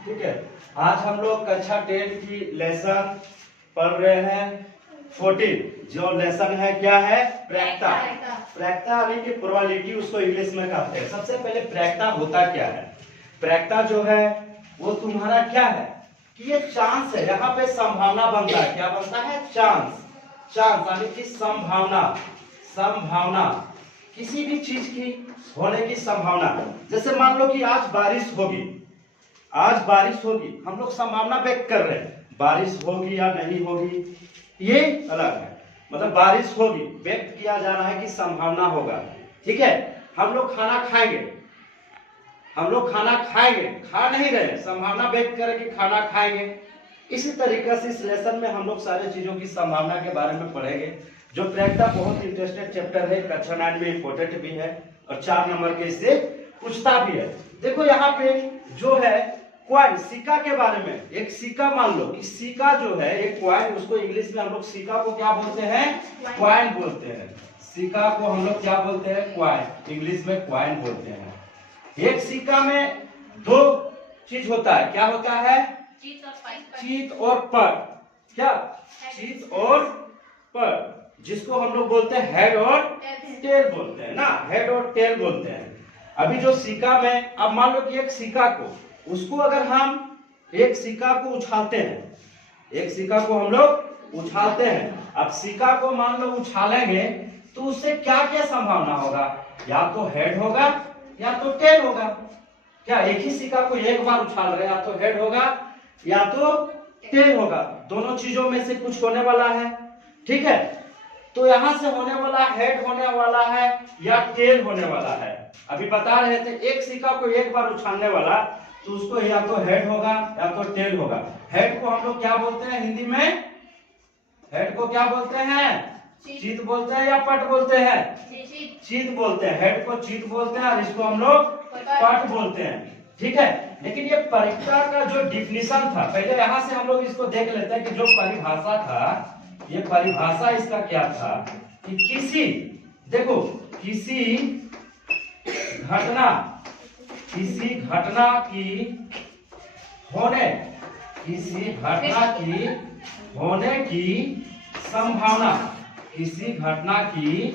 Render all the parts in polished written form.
ठीक है। आज हम लोग कक्षा 10 की लेसन पढ़ रहे हैं 14। जो लेसन है क्या है? प्रैक्टा। प्रैक्टा यानी कि प्रोबेबिलिटी उसको इंग्लिश में कहते हैं। सबसे पहले प्रैक्टा होता क्या है? प्रैक्टा जो है वो तुम्हारा क्या है कि ये चांस है, यहाँ पे संभावना बनता है। क्या बनता है? चांस। चांस यानी कि संभावना। संभावना किसी भी चीज की होने की संभावना। जैसे मान लो कि आज बारिश होगी, आज बारिश होगी, हम लोग संभावना व्यक्त कर रहे हैं बारिश होगी या नहीं होगी, ये अलग है। मतलब बारिश होगी व्यक्त किया जा रहा है कि संभावना होगा। ठीक है। हम लोग खाना खाएंगे, हम लोग खाना खाएंगे, खा नहीं रहे, संभावना व्यक्त करें कि खाना खाएंगे। इसी तरीके से इस लेसन में हम लोग सारी चीजों की संभावना के बारे में पढ़ेंगे। जो प्रैक्टा बहुत इंटरेस्टेड चैप्टर है, कक्षा 9 में इंपोर्टेंट भी है और 4 नंबर के इससे पूछता भी है। देखो यहाँ पे जो है क्वाइन, सिक्का के बारे में। एक सिक्का मान लो कि सिक्का जो है एक क्वाइन, उसको इंग्लिश में हम लोग सिक्का को क्या बोलते हैं? क्वाइन बोलते हैं। सिक्का को हम लोग क्या बोलते हैं? क्वाइन, इंग्लिश में क्वाइन बोलते हैं। एक सिक्का में दो चीज होता है। क्या होता है? चीत और पर। क्या? चीत और पर, जिसको हम लोग बोलते हैं हेड और टेल बोलते हैं ना, हेड और टेल बोलते हैं। अभी जो सिक्का में, अब मान लो कि एक सिक्का को, उसको अगर हम एक सिक्का को उछालते हैं, एक सिक्का को हम लोग उछालते हैं, अब सिक्का को मान लो उछालेंगे तो उससे क्या क्या संभावना होगा? या तो हेड होगा या तो टेल होगा। क्या एक ही सिक्का को एक बार उछाल रहे हैं, या तो हेड होगा या तो टेल होगा। दोनों चीजों में से कुछ होने वाला है। ठीक है। तो यहां से होने वाला हेड होने वाला है या टेल होने वाला है। अभी बता रहे थे एक सिक्का को एक बार उछालने वाला तो उसको या तो हेड होगा या तो टेल होगा। हेड को हम लोग क्या बोलते हैं हिंदी में? हेड को क्या बोलते हैं? चीत बोलते हैं या पट बोलते हैं? चीत बोलते हैं। हेड को चीत बोलते हैं और इसको हम लोग पट बोलते हैं। ठीक है। लेकिन ये परीक्षा का जो डिफिनीशन था, पहले यहाँ से हम लोग इसको देख लेते हैं कि जो परिभाषा था, ये परिभाषा इसका क्या था कि किसी, देखो, किसी घटना, किसी घटना की होने, किसी घटना की होने की संभावना, किसी घटना की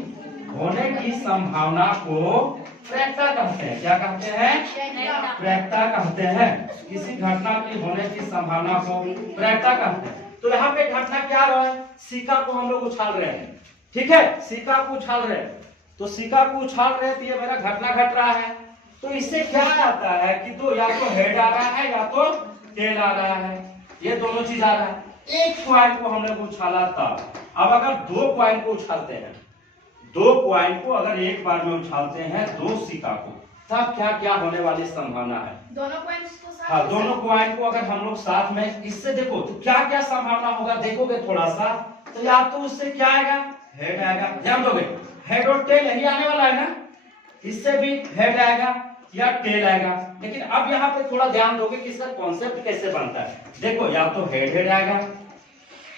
होने की संभावना को प्रैक्टा कहते हैं। क्या कहते हैं? प्रैक्टा कहते हैं। किसी घटना की होने की संभावना को प्रैक्टा कहते हैं। तो यहाँ पे घटना क्या रहा है? सिक्का को हम लोग उछाल रहे हैं। ठीक है। सिक्का को उछाल रहे हैं, तो सिक्का को उछाल रहे हैं तो ये मेरा घटना घट रहा है। तो इससे क्या आता है कि तो या तो हेड आ रहा है या तो टेल आ रहा है। ये दोनों चीज आ रहा है। एक क्वाइन को हम लोग उछाला था। अब अगर दो क्वाइन को उछालते हैं, दो क्वाइन को अगर एक बार में उछालते हैं, दो सिक्का को, तब क्या क्या होने वाली संभावना है? दोनों कॉइन्स को साथ, हाँ, दोनों क्वाइन को अगर हम लोग साथ में, इससे देखो तो क्या क्या संभावना होगा, देखोगे थोड़ा सा तो या तो उससे क्या आएगा? हेड आएगा। ध्यान दोगे, हेड और टेल यही आने वाला है ना, इससे भी हेड आएगा या टेल आएगा। लेकिन अब यहाँ पे थोड़ा ध्यान दोगे कि इसका कॉन्सेप्ट कैसे बनता है। देखो, या तो हेड हेड आएगा,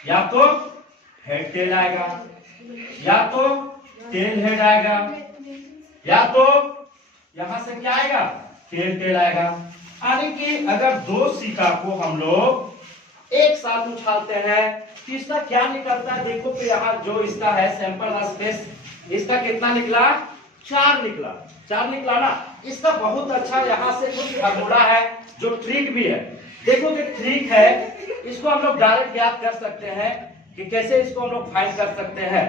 या तो हेड टेल आएगा, या तो टेल हेड आएगा, या तो यहां से क्या आएगा? टेल टेल आएगा। यानी कि अगर दो सिक्का को हम लोग एक साथ उछालते हैं तो इसका क्या निकलता है? देखो तो यहाँ जो इसका है सैंपल स्पेस, इसका कितना निकला? 4 निकला। 4 निकला ना। इसका बहुत अच्छा यहाँ से कुछ फॉर्मूला है, जो ट्रिक भी है। देखो कि ट्रिक है, इसको हम लोग डायरेक्ट याद कर सकते हैं कि कैसे इसको हम लोग फाइंड कर सकते हैं।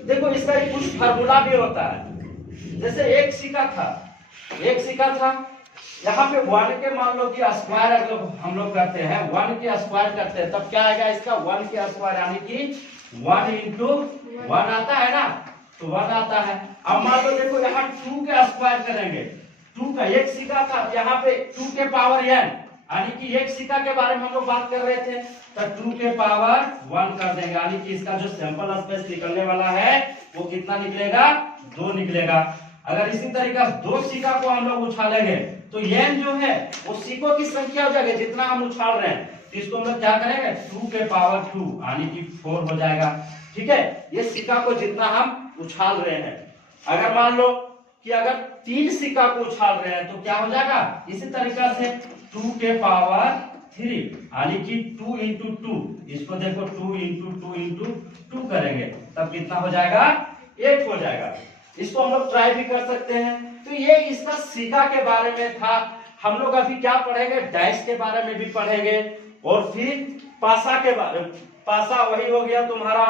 देखो, इसका कुछ फॉर्मूला भी होता है। जैसे एक सिक्का था, एक सिक्का था, यहाँ पे 1 के मान लो कि स्क्वायर अगर हम लोग करते हैं, 1 के स्क्वायर करते हैं, तब क्या आएगा इसका? 1 के स्क्वायर यानी कि 1 इंटू 1 आता है ना, तो 1 आता है। अब मान लो देखो यहाँ 2 के स्क्वायर करेंगे, 2 का, एक सिक्का का, यहाँ पे 2 के पावर n, यानी कि एक सिक्का के बारे में हम लोग बात कर रहे थे, तो 2 के पावर 1 कर देंगे। यानी कि इसका जो सैंपल स्पेस निकलने वाला है वो कितना निकलेगा? 2 निकलेगा। अगर इसी तरीके से दो सिक्का को हम लोग उछालेंगे तो n जो है वो सिक्कों की संख्या हो जाएगी जितना हम उछाल रहे हैं। तो इसको हम लोग क्या करेंगे? 2 के पावर 2 यानी कि 4 हो जाएगा। ठीक है। ये सिक्का को जितना हम उछाल रहे हैं, अगर मान लो कि अगर 3 सिक्का को उछाल रहे हैं तो क्या हो जाएगा? इसी तरीके से 2 के पावर 3 यानी कि 2 इंटू 2, इसको देखो 2 इंटू 2 इंटू 2 करेंगे तब कितना हो जाएगा, 8 हो जाएगा। इसको हम लोग ट्राई भी कर सकते हैं। तो ये इसका सिका के बारे में था। हम लोग अभी क्या पढ़ेंगे, डैश के बारे में भी पढ़ेंगे और फिर पासा के बारे में। पासा वही हो गया तुम्हारा